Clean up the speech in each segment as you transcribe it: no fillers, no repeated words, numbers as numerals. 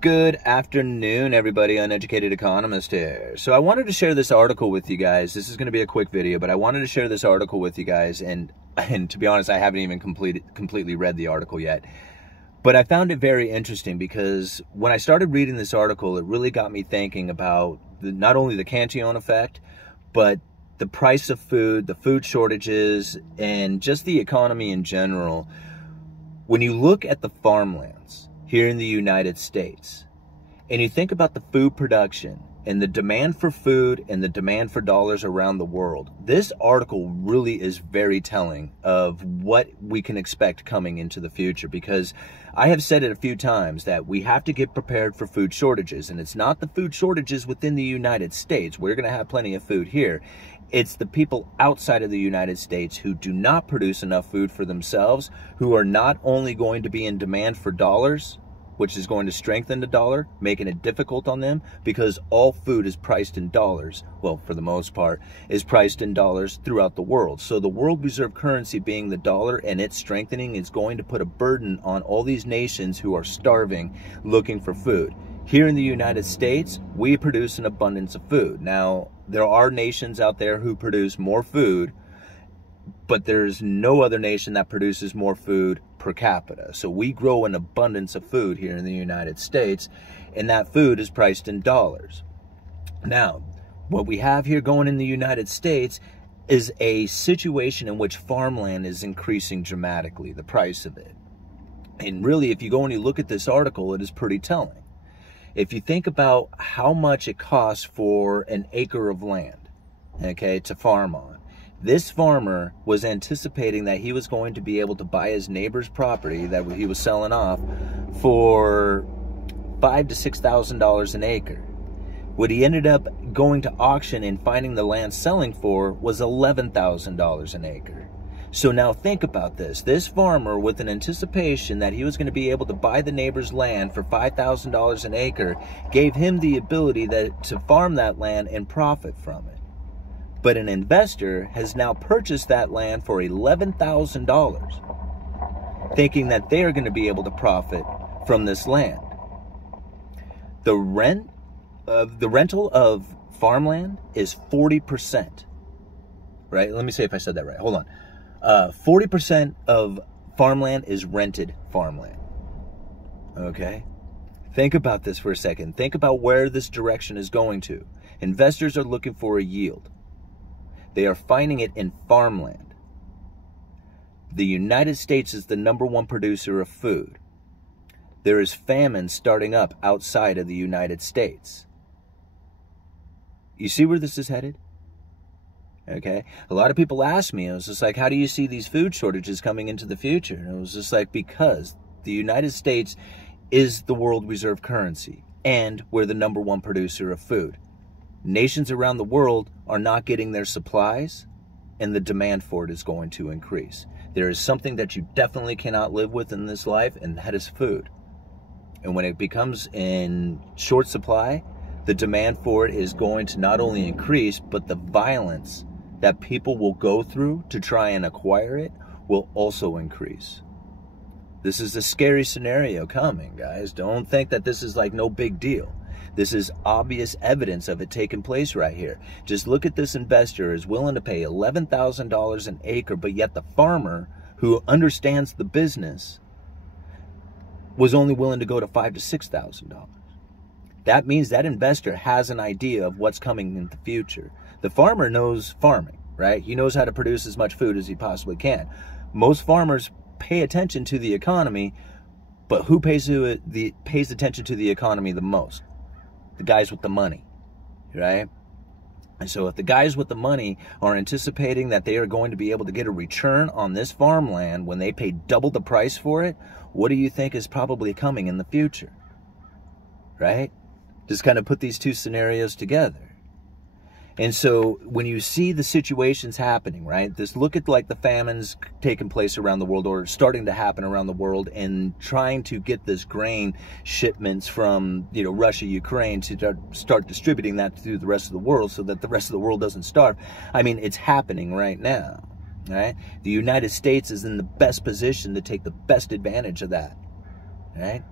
Good afternoon, everybody. Uneducated Economist here. So I wanted to share this article with you guys. This is going to be a quick video, but I wanted to share this article with you guys. And to be honest, I haven't even completely read the article yet. But I found it very interesting because when I started reading this article, it really got me thinking about not only the Cantillon effect, but the price of food, the food shortages, and just the economy in general. When you look at the farmlands here in the United States, and you think about the food production and the demand for food and the demand for dollars around the world, this article really is very telling of what we can expect coming into the future, because I have said it a few times that we have to get prepared for food shortages. And it's not the food shortages within the United States. We're going to have plenty of food here. It's the people outside of the United States who do not produce enough food for themselves, who are not only going to be in demand for dollars, which is going to strengthen the dollar, making it difficult on them, because all food is priced in dollars. Well, for the most part, is priced in dollars throughout the world. So the world reserve currency being the dollar and its strengthening is going to put a burden on all these nations who are starving, looking for food. Here in the United States, we produce an abundance of food. Now, there are nations out there who produce more food, but there's no other nation that produces more food per capita. So we grow an abundance of food here in the United States, and that food is priced in dollars. Now, what we have here going in the United States is a situation in which farmland is increasing dramatically, the price of it. And really, if you go and you look at this article, it is pretty telling. If you think about how much it costs for an acre of land, okay, to farm on, this farmer was anticipating that he was going to be able to buy his neighbor's property that he was selling off for $5,000 to $6,000 an acre. What he ended up going to auction and finding the land selling for was $11,000 an acre. So now think about this. This farmer, with an anticipation that he was going to be able to buy the neighbor's land for $5,000 an acre, gave him the ability to farm that land and profit from it. But an investor has now purchased that land for $11,000, thinking that they are going to be able to profit from this land. The rental of farmland is 40%. Right? Let me see if I said that right. Hold on. 40% of farmland is rented farmland. Okay? Think about this for a second. Think about where this direction is going to. Investors are looking for a yield. They are finding it in farmland. The United States is the #1 producer of food. There is famine starting up outside of the United States. You see where this is headed? Okay, a lot of people ask me, it was just like, how do you see these food shortages coming into the future? And it was just like, because the United States is the world reserve currency, and we're the #1 producer of food. Nations around the world are not getting their supplies, and the demand for it is going to increase. There is something that you definitely cannot live with in this life, and that is food. And when it becomes in short supply, the demand for it is going to not only increase, but the violence that people will go through to try and acquire it will also increase. This is a scary scenario coming, guys. Don't think that this is like no big deal. This is obvious evidence of it taking place right here. Just look at this investor is willing to pay $11,000 an acre, but yet the farmer who understands the business was only willing to go to $5,000 to $6,000. That means that investor has an idea of what's coming in the future. The farmer knows farming, right? He knows how to produce as much food as he possibly can. Most farmers pay attention to the economy, but who pays attention to the economy the most? The guys with the money, right? And so if the guys with the money are anticipating that they are going to be able to get a return on this farmland when they pay double the price for it, what do you think is probably coming in the future? Right? Just kind of put these two scenarios together. And so when you see the situations happening, right, just look at like the famines taking place around the world, or starting to happen around the world, and trying to get this grain shipments from, Russia, Ukraine, to start distributing that through the rest of the world so that the rest of the world doesn't starve. I mean, it's happening right now, right? The United States is in the best position to take the best advantage of that, right?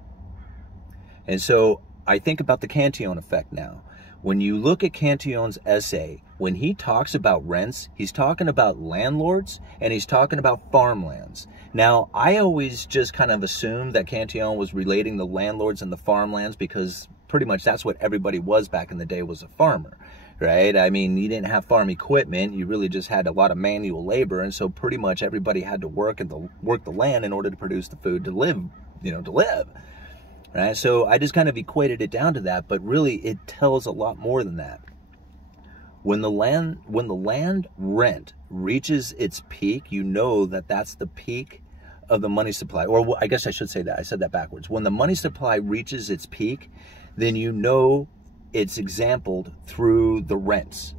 And so I think about the Cantillon effect now. When you look at Cantillon's essay, when he talks about rents, he's talking about landlords and he's talking about farmlands. Now, I always just kind of assumed that Cantillon was relating the landlords and the farmlands because pretty much that's what everybody was back in the day, was a farmer, right? I mean, you didn't have farm equipment. You really just had a lot of manual labor. And so pretty much everybody had to work the land in order to produce the food to live, to live. Right? So I just kind of equated it down to that, but really it tells a lot more than that. When the land rent reaches its peak, you know that that's the peak of the money supply. Or I guess I should say that. I said that backwards. When the money supply reaches its peak, then you know it's exampled through the rents.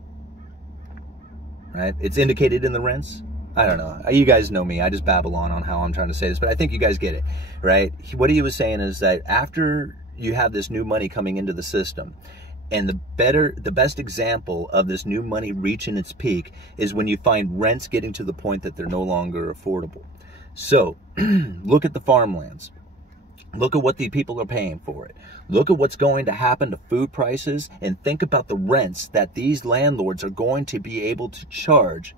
Right? It's indicated in the rents. I don't know. You guys know me. I just babble on how I'm trying to say this, but I think you guys get it, right? What he was saying is that after you have this new money coming into the system, and the best example of this new money reaching its peak is when you find rents getting to the point that they're no longer affordable. So look at the farmlands. Look at what the people are paying for it. Look at what's going to happen to food prices, and think about the rents that these landlords are going to be able to charge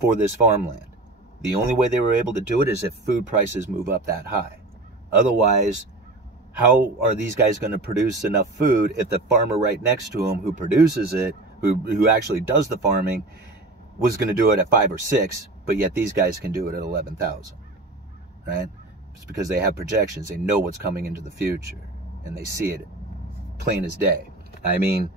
for this farmland. The only way they were able to do it is if food prices move up that high. Otherwise, how are these guys going to produce enough food if the farmer right next to them who produces it, who actually does the farming, was going to do it at 5 or 6, but yet these guys can do it at 11,000, right? It's because they have projections. They know what's coming into the future, and they see it plain as day. I mean,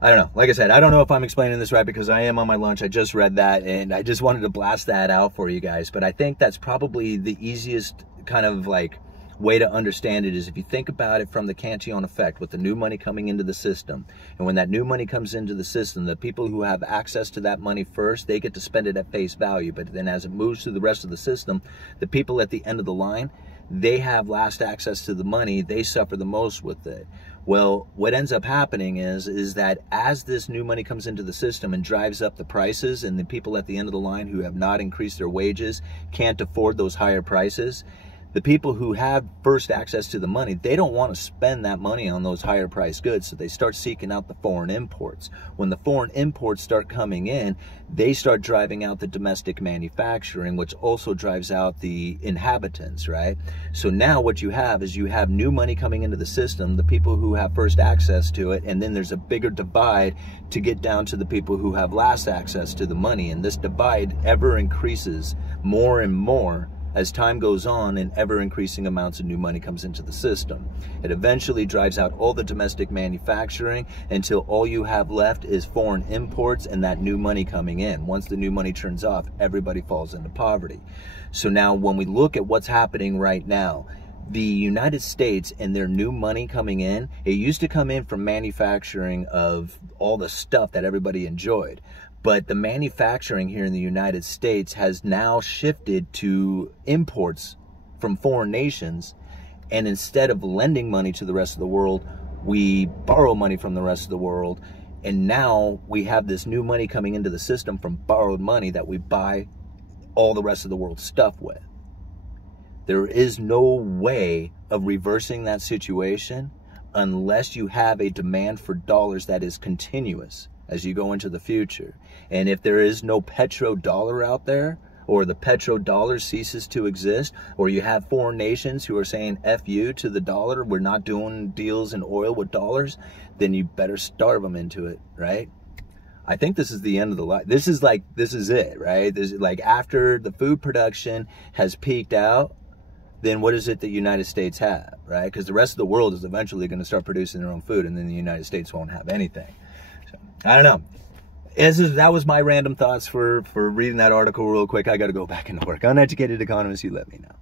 I don't know. Like I said, I don't know if I'm explaining this right because I am on my lunch. I just read that and I just wanted to blast that out for you guys. But I think that's probably the easiest kind of like way to understand it, is if you think about it from the Cantillon effect, with the new money coming into the system. And when that new money comes into the system, the people who have access to that money first, they get to spend it at face value. But then as it moves through the rest of the system, the people at the end of the line, they have last access to the money. They suffer the most with it. Well, what ends up happening is that as this new money comes into the system and drives up the prices, and the people at the end of the line who have not increased their wages can't afford those higher prices, the people who have first access to the money, they don't want to spend that money on those higher priced goods, so they start seeking out the foreign imports. When the foreign imports start coming in, they start driving out the domestic manufacturing, which also drives out the inhabitants, right? So now what you have is you have new money coming into the system, the people who have first access to it, and then there's a bigger divide to get down to the people who have last access to the money. And this divide ever increases more and more as time goes on, and ever increasing amounts of new money comes into the system. It eventually drives out all the domestic manufacturing until all you have left is foreign imports and that new money coming in. Once the new money turns off, everybody falls into poverty. So now when we look at what's happening right now, the United States and their new money coming in, it used to come in from manufacturing of all the stuff that everybody enjoyed. But the manufacturing here in the United States has now shifted to imports from foreign nations. And instead of lending money to the rest of the world, we borrow money from the rest of the world. And now we have this new money coming into the system from borrowed money that we buy all the rest of the world's stuff with. There is no way of reversing that situation unless you have a demand for dollars that is continuous as you go into the future. And if there is no petrodollar out there, or the petrodollar ceases to exist, or you have foreign nations who are saying F you to the dollar, we're not doing deals in oil with dollars, then you better starve them into it, right? I think this is the end of the line. This is it, right? This is like after the food production has peaked out, then what is it that the United States have, right? Because the rest of the world is eventually going to start producing their own food, and then the United States won't have anything. So, I don't know. That was my random thoughts for reading that article real quick. I got to go back into work. Uneducated Economist, you let me know.